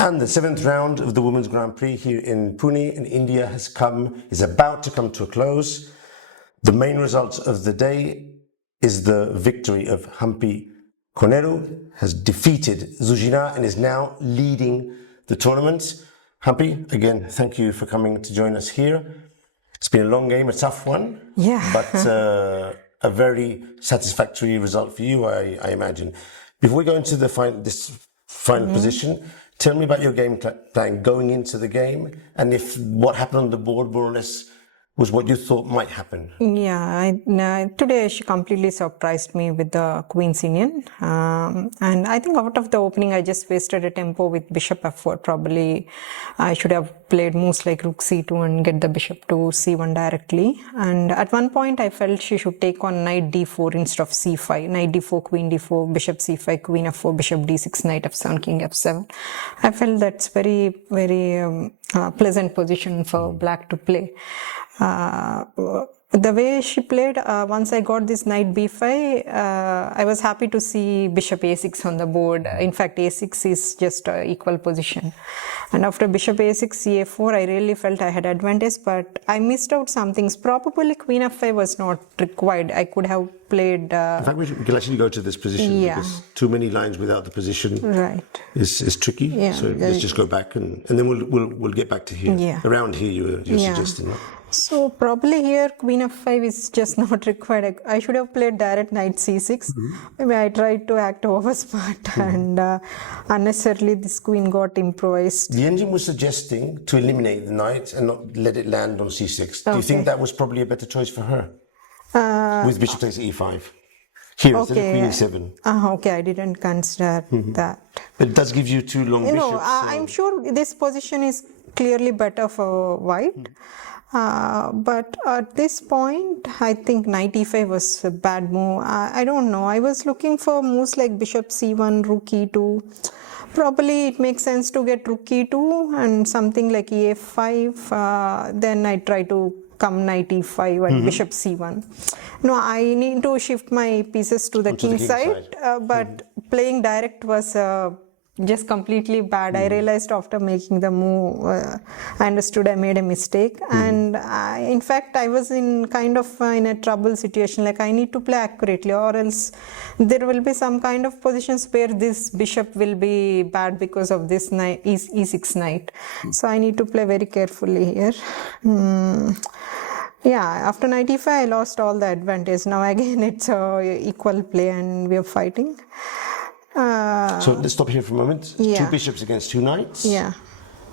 And the 7th round of the Women's Grand Prix here in Pune in India is about to come to a close. The main result of the day is the victory of Humpy Koneru, has defeated Zhu Jiner and is now leading the tournament. Humpy, again, thank you for coming to join us here. It's been a long game, a tough one, but a very satisfactory result for you, I imagine. Before we go into this final position, tell me about your game plan going into the game, and if what happened on the board more or less was what you thought might happen. Today she completely surprised me with the Queen's Union. And I think out of the opening, I just wasted a tempo with Bishop F4. Probably I should have played moves like Rook C2 and get the Bishop to C1 directly. And at one point, I felt she should take on Knight D4 instead of C5. Knight D4, Queen D4, Bishop C5, Queen F4, Bishop D6, Knight F7, King F7. I felt that's very, very pleasant position for Black to play. The way she played, once I got this Knight B5, I was happy to see Bishop A6 on the board. In fact, A6 is just equal position. And after Bishop A6, CA4, I really felt I had advantage, but I missed out some things. Probably Queen F5 was not required. I could have played... In fact, we can actually go to this position because too many lines without the position is tricky. Yeah, so let's just go back and then we'll get back to here. Yeah. Around here you're suggesting. So probably here Queen F5 is just not required. I should have played direct Knight C6. Maybe I tried to act over smart and unnecessarily this queen got improvised. The engine was suggesting to eliminate the knight and not let it land on C6. Do you think that was probably a better choice for her? With Bishop takes E5. Here instead of Queen E7. Okay, I didn't consider that. But it does give you two long bishops. I'm sure this position is clearly better for white. But at this point, I think Knight E5 was a bad move. I don't know. I was looking for moves like Bishop C1, Rook E2. Probably it makes sense to get Rook E2 and something like E5. Then I try to come Knight E5 and Bishop C1. No, I need to shift my pieces to the king side. But playing direct was... just completely bad. I realized after making the move, I understood I made a mistake. And in fact, I was in kind of in a trouble situation. Like I need to play accurately or else there will be some kind of positions where this bishop will be bad because of this knight, E6 knight. So I need to play very carefully here. After Knight E5, I lost all the advantage. Now again, it's equal play and we are fighting. So let's stop here for a moment. Two bishops against two knights.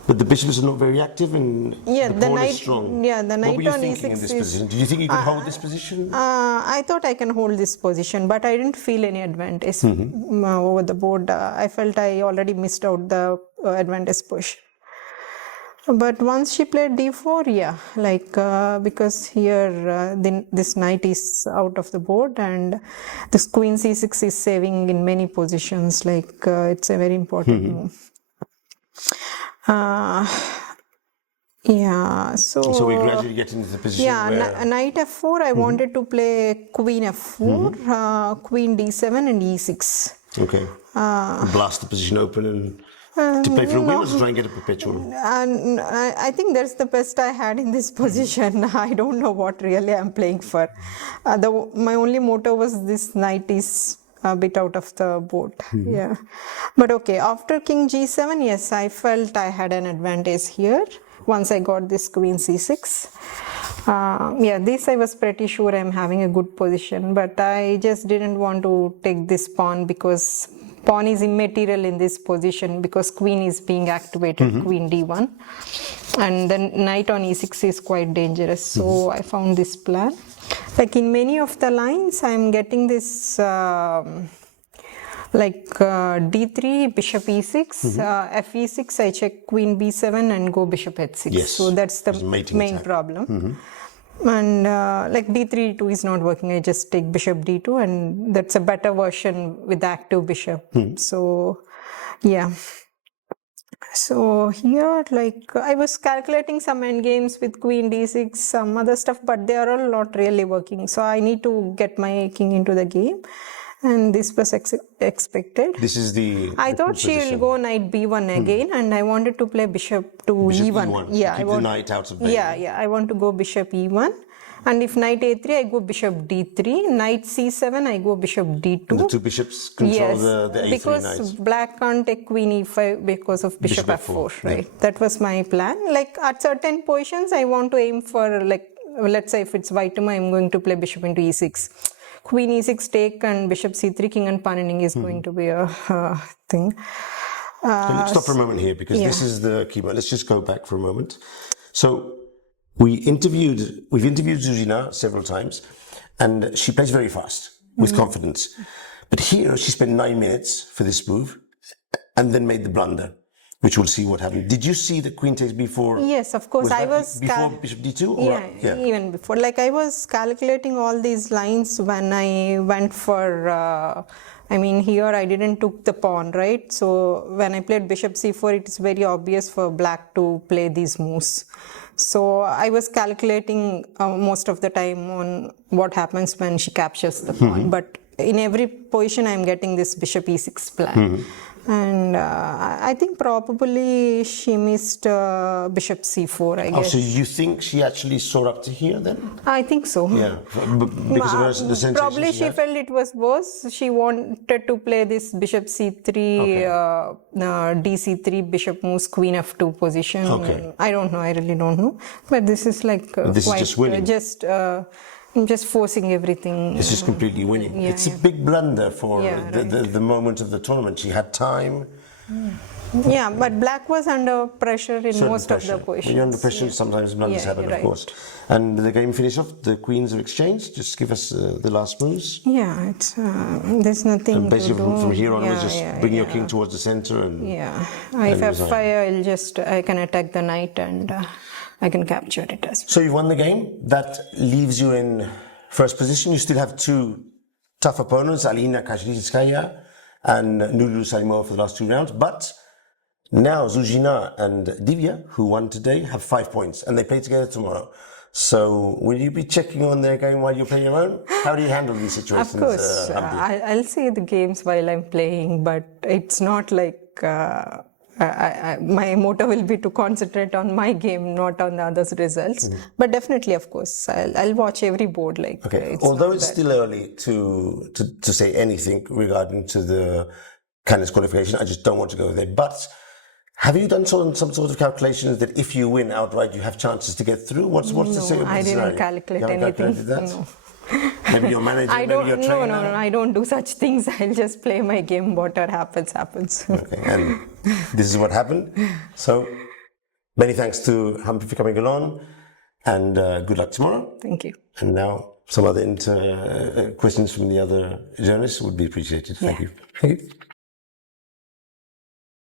But the bishops are not very active and the pawn is strong. The knight what were you on thinking E6 in this position? Did you think you could hold this position? I thought I can hold this position, but I didn't feel any advantage over the board. I felt I already missed out the advantage push. But once she played D4, because here this knight is out of the board and this Queen C6 is saving in many positions. It's a very important move. So we gradually get into the position where... Knight F4, I wanted to play Queen F4, Queen D7 and E6. Okay. Blast the position open and... to play for a win or to try and get a perpetual? I think that's the best I had in this position. I don't know what really I'm playing for. My only motto was this knight is a bit out of the board. But okay, after King G7, yes, I felt I had an advantage here once I got this Queen C6. This I was pretty sure I'm having a good position, but I just didn't want to take this pawn because pawn is immaterial in this position because queen is being activated, Queen D1. And then knight on E6 is quite dangerous. So I found this plan. Like in many of the lines, I'm getting this D3, Bishop E6, Fe6, I check Queen B7 and go Bishop H6. Yes. So that's the main problem. And D3, D2 is not working. I just take Bishop D2 and that's a better version with the active bishop. So, So here, I was calculating some endgames with Queen D6, some other stuff, but they are all not really working. So I need to get my king into the game. and this was expected. This is the. I thought she will go knight b1 again, and I wanted to play bishop to e1. E1. Yeah, Keep the knight out of the. Yeah. I want to go bishop e1, and if knight a3, I go bishop d3. Knight c7, I go bishop d2. The two bishops control the a3 because knight. black can't take queen e5 because of bishop f4, right? Yeah. That was my plan. Like at certain positions, I want to aim for, like, let's say if it's white, I'm going to play bishop into e6. Queen e6 take and bishop c3, king and pawn is going to be a thing. So let's stop for a moment here, because this is the key moment. Let's just go back for a moment. So we've interviewed Zhu Jiner several times, and she plays very fast with confidence. But here she spent 9 minutes for this move, and then made the blunder, which we'll see what happened. Did you see the queen takes b4? Yes, of course. I was before bishop d2? Or, even before. Like I was calculating all these lines when I went for. Here I didn't took the pawn, right? So when I played bishop c4, it is very obvious for black to play these moves. So I was calculating most of the time on what happens when she captures the pawn. But in every position, I'm getting this bishop e6 plan. And I think probably she missed bishop c4, I guess. So you think she actually saw up to here then? I think so. Yeah, because of the sensation probably she felt it was worse. She wanted to play this bishop c3, dc3, bishop moves, queen f2 position. Okay. I don't know, I really don't know. But this is like this quite, is just winning. Just forcing everything. It's just completely winning. It's a big blunder for the moment of the tournament. She had time. Yeah, but black was under pressure in most of the positions. When you're under pressure, sometimes blunders happen, of course. And the game finished off. The queens have exchanged. Just give us the last moves. Yeah, it's there's nothing and basically to do. From here onwards, just bring your king towards the center. And if f5, I can attack the knight and I can capture it as well. So you won the game. That leaves you in first position. You still have two tough opponents, Alina Kashlinskaya and Nurgyul Salimova for the last 2 rounds. But now Zhu Jiner and Divya, who won today, have 5 points, and they play together tomorrow. So will you be checking on their game while you're playing your own? How do you handle these situations? Of course, I'll see the games while I'm playing, but it's not like my motto will be to concentrate on my game, not on the others' results. But definitely, of course, I'll watch every board. Although it's still early to say anything regarding to the Candidates qualification, I just don't want to go there. But have you done some sort of calculations that if you win outright, you have chances to get through? What's the scenario? I didn't calculate anything. No. Maybe your manager, maybe your trainer? No, I don't do such things. I'll just play my game. Whatever happens. Okay, and this is what happened. So, many thanks to Humpy for coming along, and good luck tomorrow. Thank you. And now, some other questions from the other journalists would be appreciated. Thank you.